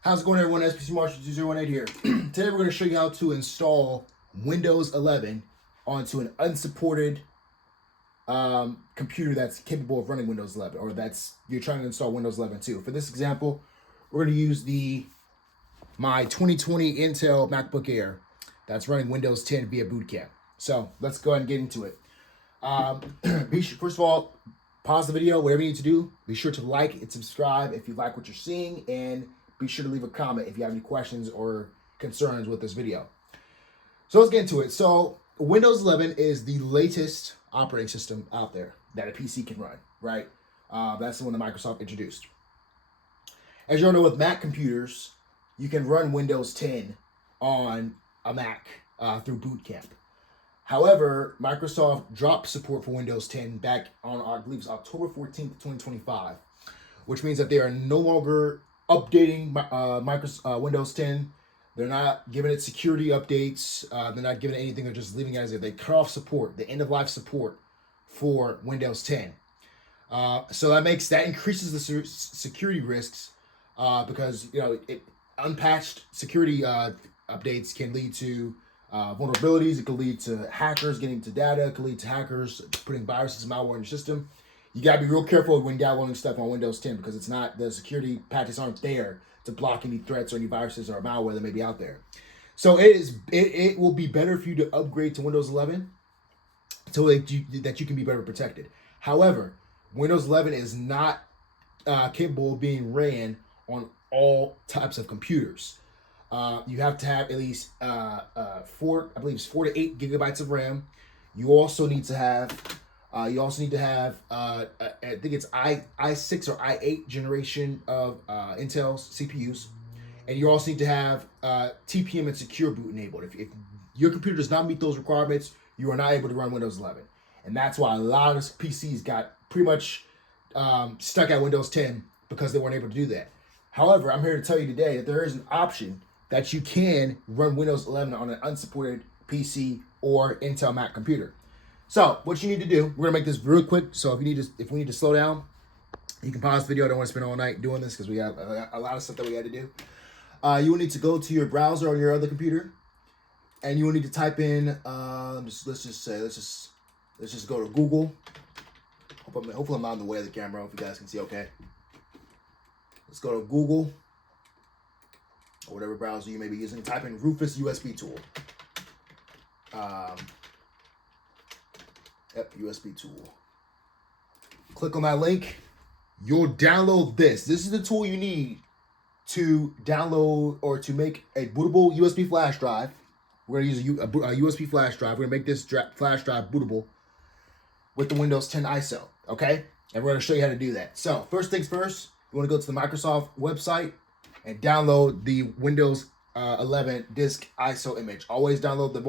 How's it going, everyone? SPC Marshall 2018 here. Today we're going to show you how to install Windows 11 onto an unsupported computer that's capable of running Windows 11, or that's you're trying to install Windows 11 too. For this example, we're going to use my 2020 Intel MacBook Air that's running Windows 10 via Boot Camp. So let's go ahead and get into it. First of all, pause the video, whatever you need to do. Be sure to like and subscribe if you like what you're seeing, and be sure to leave a comment if you have any questions or concerns with this video. So let's get into it. So Windows 11 is the latest operating system out there that a PC can run, right? That's the one that Microsoft introduced. As you all know, with Mac computers, you can run Windows 10 on a Mac through Boot Camp. However, Microsoft dropped support for Windows 10 back on, I believe it's October 14th, 2025, which means that they are no longer updating Windows 10. They're not giving it security updates. They're not giving it anything. They're just leaving it as if they cut off support, the end of life support for Windows 10. So that increases the security risks because unpatched security updates can lead to vulnerabilities. It could lead to hackers getting to data. It could lead to hackers putting viruses and malware in your system. You gotta be real careful when downloading stuff on Windows 10 because the security patches aren't there to block any threats or any viruses or malware that may be out there. So it will be better for you to upgrade to Windows 11 so that you can be better protected. However, Windows 11 is not capable of being ran on all types of computers. You have to have at least 4 to 8 gigabytes of RAM. You also need to have I think it's i6 or i8 generation of Intel's CPUs, and you also need to have TPM and Secure Boot enabled. If your computer does not meet those requirements, you are not able to run Windows 11, and that's why a lot of PCs got pretty much stuck at Windows 10 because they weren't able to do that. However, I'm here to tell you today that there is an option that you can run Windows 11 on an unsupported PC or Intel Mac computer. So what you need to do, we're gonna make this real quick. So if we need to slow down, you can pause the video. I don't want to spend all night doing this because we have a lot of stuff that we had to do. You will need to go to your browser on your other computer, and you will need to type in. Let's just go to Google. Hopefully I'm not in the way of the camera. If you guys can see, okay. Let's go to Google or whatever browser you may be using. Type in Rufus USB tool. USB tool. Click on that link. You'll download this. This is the tool you need to download or to make a bootable USB flash drive. We're going to use a USB flash drive. We're going to make this flash drive bootable with the Windows 10 ISO. Okay? And we're going to show you how to do that. So, first things first, you want to go to the Microsoft website and download the Windows 11 disk ISO image. Always download the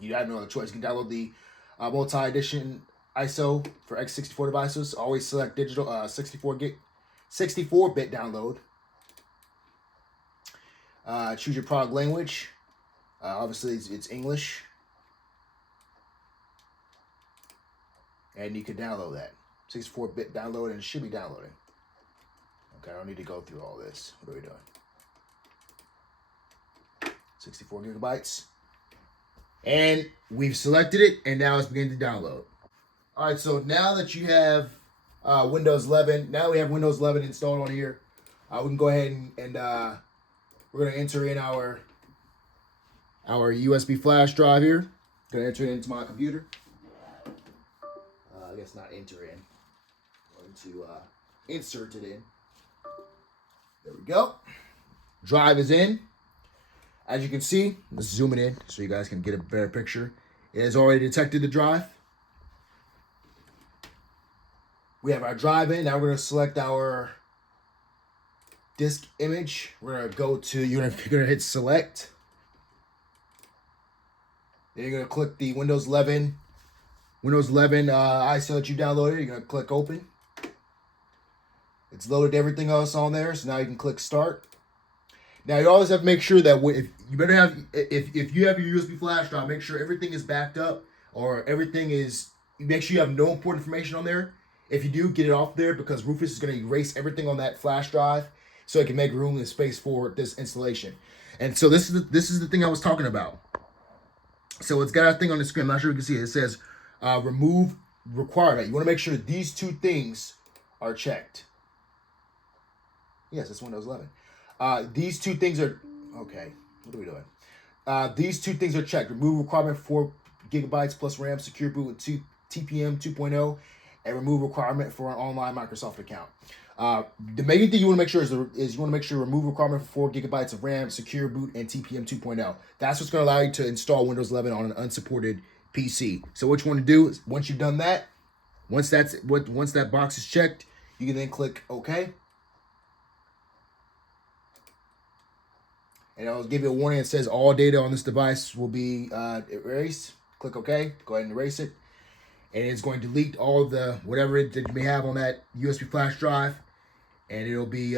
you have no other choice. You can download the multi-edition ISO for x64 devices. Always select digital 64-bit download. Choose your product language. Obviously, it's English. And you can download that. 64-bit download, and it should be downloading. Okay, I don't need to go through all this. What are we doing? 64 gigabytes. And we've selected it, and now it's beginning to download. All right, so now that you have Windows 11, now we have Windows 11 installed on here, we can go ahead and we're going to enter in our USB flash drive here. Going to enter it into my computer. I guess not enter in. I'm going to insert it in. There we go. Drive is in. As you can see, let's zoom it in so you guys can get a better picture. It has already detected the drive. We have our drive in. Now we're going to select our disk image. We're going to go to, you're going to hit select. Then you're going to click the Windows 11 ISO that you downloaded. You're going to click open. It's loaded everything else on there, so now you can click start. Now you always have to make sure that if you have your USB flash drive, make sure everything is backed up, or make sure you have no important information on there. If you do, get it off there because Rufus is going to erase everything on that flash drive, so it can make room and space for this installation. And so this is the thing I was talking about. So it's got a thing on the screen. I'm not sure you can see it. It says remove requirement. You want to make sure these two things are checked. Yes, it's Windows 11. These two things are okay. What are we doing? These two things are checked. Remove requirement 4 GB plus RAM, secure boot with TPM 2.0, and remove requirement for an online Microsoft account. The main thing you want to make sure is you want to make sure remove requirement for 4 GB of RAM, secure boot, and TPM 2.0. That's what's going to allow you to install Windows 11 on an unsupported PC. So what you want to do is once you've done that, once that box is checked, you can then click OK. And I'll give you a warning. It says all data on this device will be erased. Click OK. Go ahead and erase it. And it's going to delete all of the whatever that you may have on that USB flash drive. And it'll be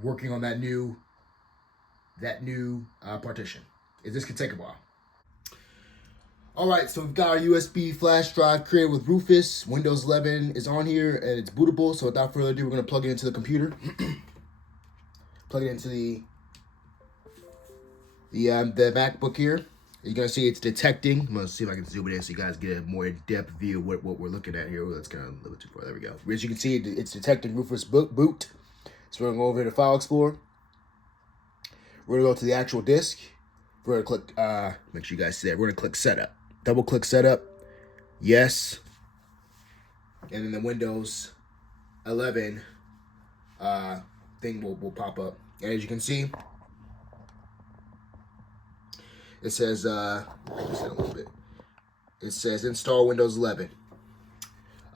working on that new partition. This could take a while. All right, so we've got our USB flash drive created with Rufus. Windows 11 is on here and it's bootable. So without further ado, we're going to plug it into the computer. Plug it into the MacBook here. You're going to see it's detecting. I'm going to see if I can zoom it in so you guys get a more in-depth view of what we're looking at here. That's kind of a little bit too far. There we go. As you can see, it's detecting Rufus boot. So we're going to go over to File Explorer. We're going to go to the actual disk. We're going to click, make sure you guys see that. We're going to click Setup. Double click Setup. Yes. And then the Windows 11 thing will pop up. And as you can see, it says, a little bit. It says install Windows 11.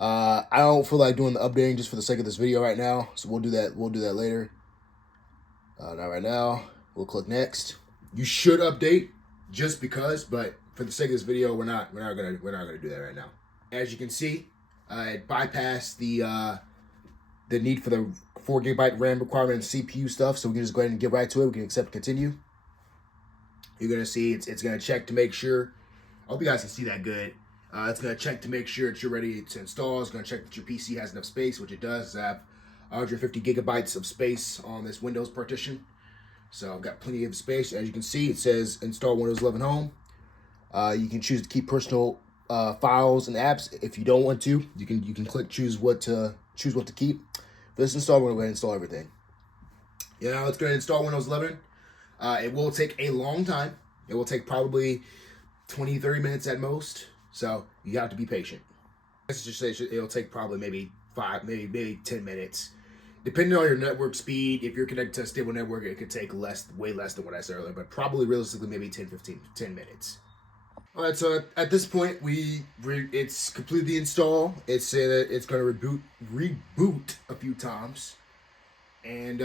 I don't feel like doing the updating just for the sake of this video right now, so we'll do that. We'll do that later. Not right now. We'll click next. You should update just because, but for the sake of this video, we're not gonna do that right now. As you can see, it bypassed the need for the 4 GB RAM requirement and CPU stuff, so we can just go ahead and get right to it. We can accept continue. You're going to see it's going to check to make sure. I hope you guys can see that good. It's going to check to make sure that you're ready to install. It's going to check that your PC has enough space, which it does. I have 150 gigabytes of space on this Windows partition. So I've got plenty of space. As you can see, it says install Windows 11 Home. You can choose to keep personal files and apps. If you don't want to, you can click choose what to keep. For this install, we're going to go ahead and install everything. Yeah, let's go ahead and install Windows 11. It will take a long time. It will take probably 20-30 minutes at most. So you have to be patient. Let's just say it'll take probably maybe 10 minutes. Depending on your network speed, if you're connected to a stable network, it could take way less than what I said earlier, but probably realistically maybe 10 minutes. All right, so at this point, it's completed the install. It's saying that it's going to reboot a few times, and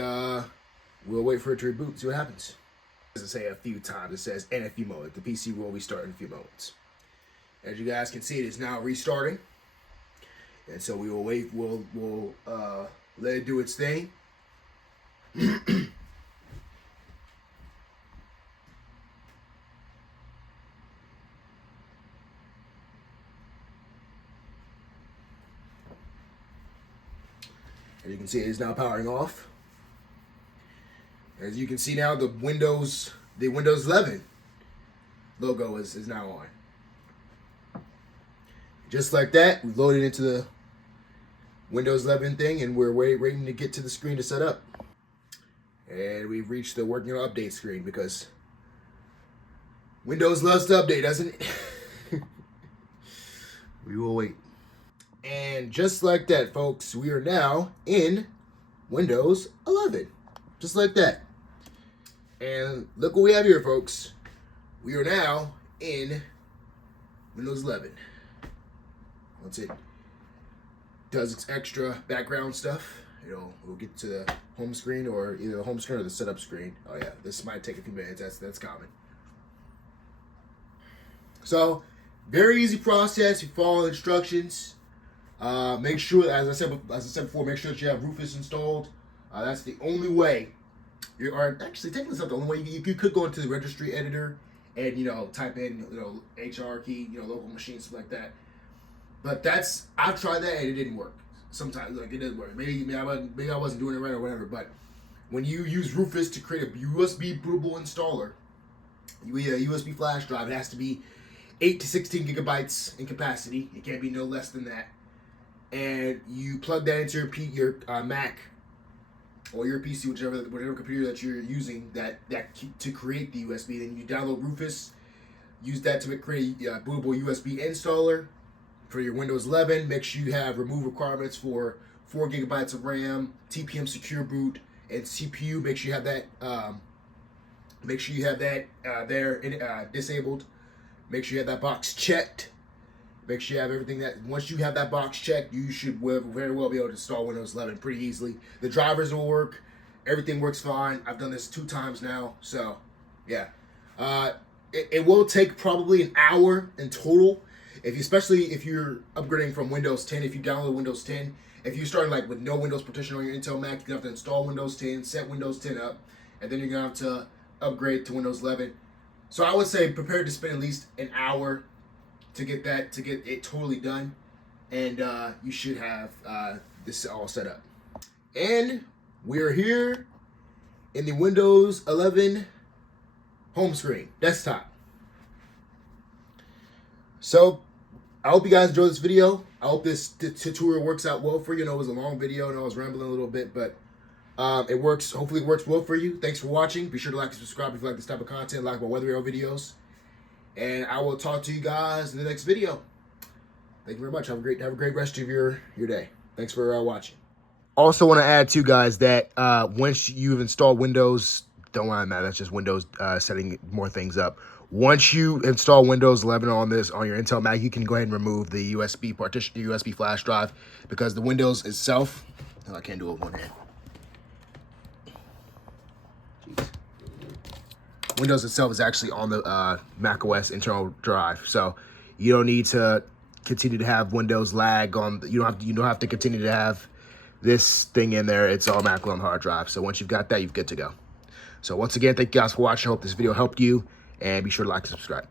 we'll wait for it to reboot, see what happens. It doesn't say a few times, it says in a few moments. The PC will restart in a few moments. As you guys can see, it is now restarting. And so we will wait, we'll let it do its thing. As you can see, it is now powering off. As you can see now, the Windows 11 logo is now on. Just like that, we've loaded into the Windows 11 thing, and we're waiting to get to the screen to set up. And we've reached the working on update screen because Windows loves to update, doesn't it? We will wait. And just like that, folks, we are now in Windows 11. Just like that. And look what we have here, folks. We are now in Windows 11. Once it does its extra background stuff, we'll get to the home screen, or either the home screen or the setup screen. Oh yeah, this might take a few minutes. That's common. So, very easy process. You follow the instructions. Make sure, as I said before, make sure that you have Rufus installed. That's the only way. Actually, technically, it's not the only way. You could go into the registry editor and type in HR key, local machine, stuff like that. But I've tried that and it didn't work. sometimes like it doesn't work. Maybe I wasn't doing it right or whatever. But when you use Rufus to create a USB bootable installer, a USB flash drive, it has to be 8 to 16 gigabytes in capacity. It can't be no less than that. And you plug that into your Mac or your PC, whatever computer that you're using that to create the USB. Then you download Rufus, use that to create a bootable USB installer for your Windows 11. Make sure you have remove requirements for 4 gigabytes of RAM, TPM secure boot, and CPU. Make sure you have that. Disabled. Make sure you have that box checked. Make sure you have everything that, once you have that box checked, you should very well be able to install Windows 11 pretty easily. The drivers will work. Everything works fine. I've done this 2 times now. So, yeah. It will take probably an hour in total. Especially if you're upgrading from Windows 10, if you download Windows 10, if you're starting like with no Windows partition on your Intel Mac, you're going to have to install Windows 10, set Windows 10 up, and then you're going to have to upgrade to Windows 11. So I would say prepare to spend at least an hour to get it totally done, and you should have this all set up. And we're here in the Windows 11 home screen desktop. So I hope you guys enjoyed this video. I hope this tutorial works out well for you. I know it was a long video, and I was rambling a little bit, but it works. Hopefully it works well for you. Thanks for watching. Be sure to like and subscribe if you like this type of content, like my weather video videos. And I will talk to you guys in the next video. Thank you very much. Have a great rest of your day. Thanks for watching. Also want to add too, guys, that once you've installed Windows, don't mind that. That's just Windows setting more things up. Once you install Windows 11 on your Intel Mac, you can go ahead and remove the USB partition, the USB flash drive, because the Windows itself. Oh, I can't do it with one hand. Windows itself is actually on the Mac OS internal drive, so you don't need to continue to have Windows lag on. You don't have to continue to have this thing in there. It's automatically on the hard drive. So once you've got that, you're good to go. So once again, thank you guys for watching. I hope this video helped you, and be sure to like and subscribe.